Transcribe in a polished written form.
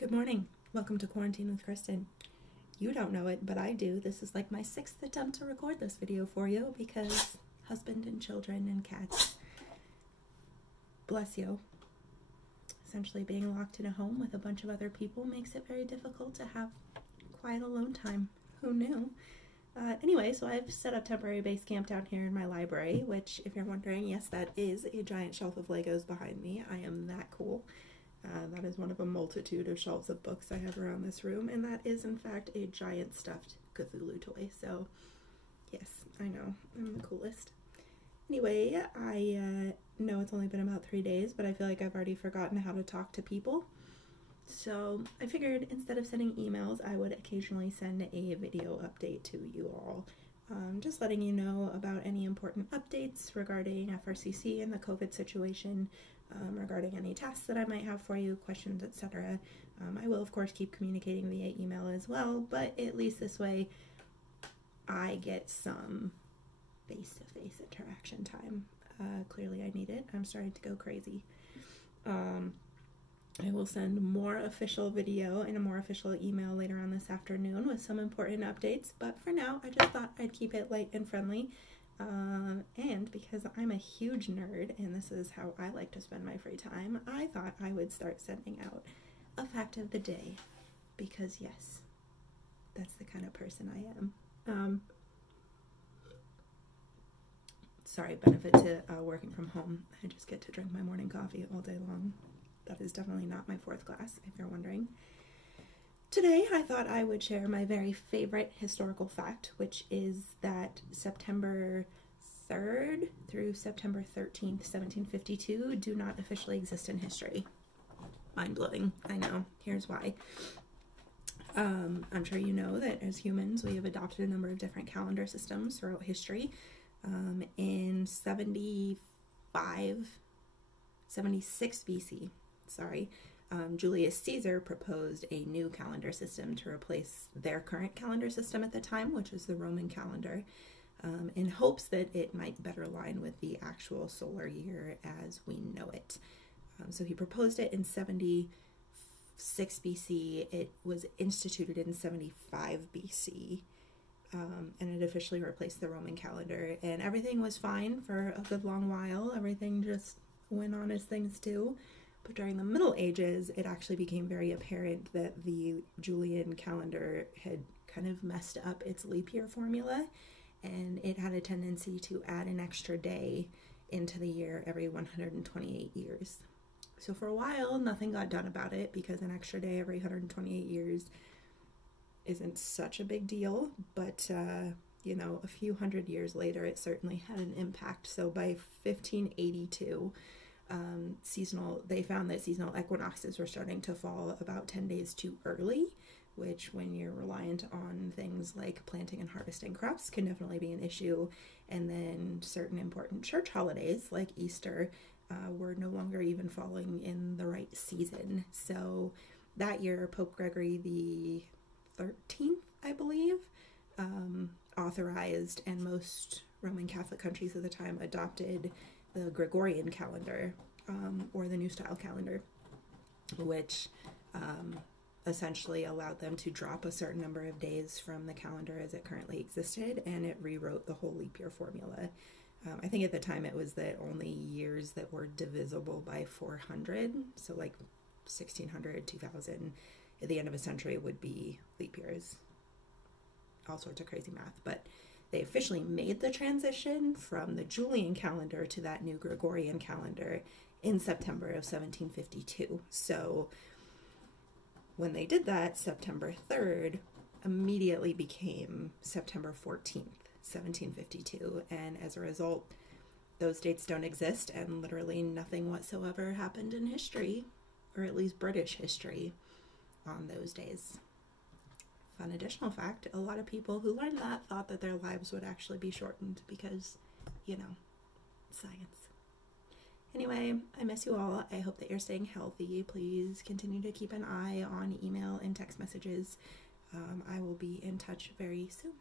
Good morning. Welcome to Quarantine with Kristen. You don't know it, but I do. This is like my 6th attempt to record this video for you because husband and children and cats. Bless you. Essentially being locked in a home with a bunch of other people makes it very difficult to have quiet alone time. Who knew? Anyway, so I've set up temporary base camp down here in my library, which, if you're wondering, yes, that is a giant shelf of Legos behind me. I am that cool. That is one of a multitude of shelves of books I have around this room, and that is, in fact, a giant stuffed Cthulhu toy. So, yes, I know, I'm the coolest. Anyway, I know it's only been about 3 days, but I feel like I've already forgotten how to talk to people. So I figured instead of sending emails, I would occasionally send a video update to you all. Just letting you know about any important updates regarding FRCC and the COVID situation, regarding any tasks that I might have for you, questions, etc. I will, of course, keep communicating via email as well, but at least this way I get some face-to-face interaction time. Clearly I need it. I'm starting to go crazy. I will send more official video and a more official email later on this afternoon with some important updates, but for now I just thought I'd keep it light and friendly. And because I'm a huge nerd and this is how I like to spend my free time, I thought I would start sending out a fact of the day, because yes, that's the kind of person I am. Sorry, benefit to working from home. I just get to drink my morning coffee all day long. That is definitely not my 4th glass, if you're wondering. Today, I thought I would share my very favorite historical fact, which is that September 3rd through September 13th, 1752 do not officially exist in history. Mind-blowing, I know. Here's why. I'm sure you know that as humans, we have adopted a number of different calendar systems throughout history. In 76 BC, Julius Caesar proposed a new calendar system to replace their current calendar system at the time, which is the Roman calendar, in hopes that it might better align with the actual solar year as we know it. So he proposed it in 76 BC. It was instituted in 75 BC. And it officially replaced the Roman calendar, and everything was fine for a good long while. Everything just went on as things do. But during the Middle Ages, it actually became very apparent that the Julian calendar had kind of messed up its leap year formula, and it had a tendency to add an extra day into the year every 128 years. So for a while, nothing got done about it because an extra day every 128 years isn't such a big deal, but you know, a few hundred years later it certainly had an impact. So by 1582, they found that seasonal equinoxes were starting to fall about 10 days too early, which, when you're reliant on things like planting and harvesting crops, can definitely be an issue. And then certain important church holidays like Easter were no longer even falling in the right season. So that year, Pope Gregory the 13th, I believe, authorized, and most Roman Catholic countries at the time adopted the Gregorian calendar, or the New Style calendar, which essentially allowed them to drop a certain number of days from the calendar as it currently existed, and it rewrote the whole leap year formula. I think at the time it was that only years that were divisible by 400, so like 1600, 2000, at the end of a century would be leap years. All sorts of crazy math, but they officially made the transition from the Julian calendar to that new Gregorian calendar in September of 1752. So when they did that, September 3rd immediately became September 14th, 1752, and as a result, those dates don't exist, and literally nothing whatsoever happened in history, or at least British history, on those days. Fun additional fact, a lot of people who learned that thought that their lives would actually be shortened because, you know, science. Anyway, I miss you all. I hope that you're staying healthy. Please continue to keep an eye on email and text messages. I will be in touch very soon.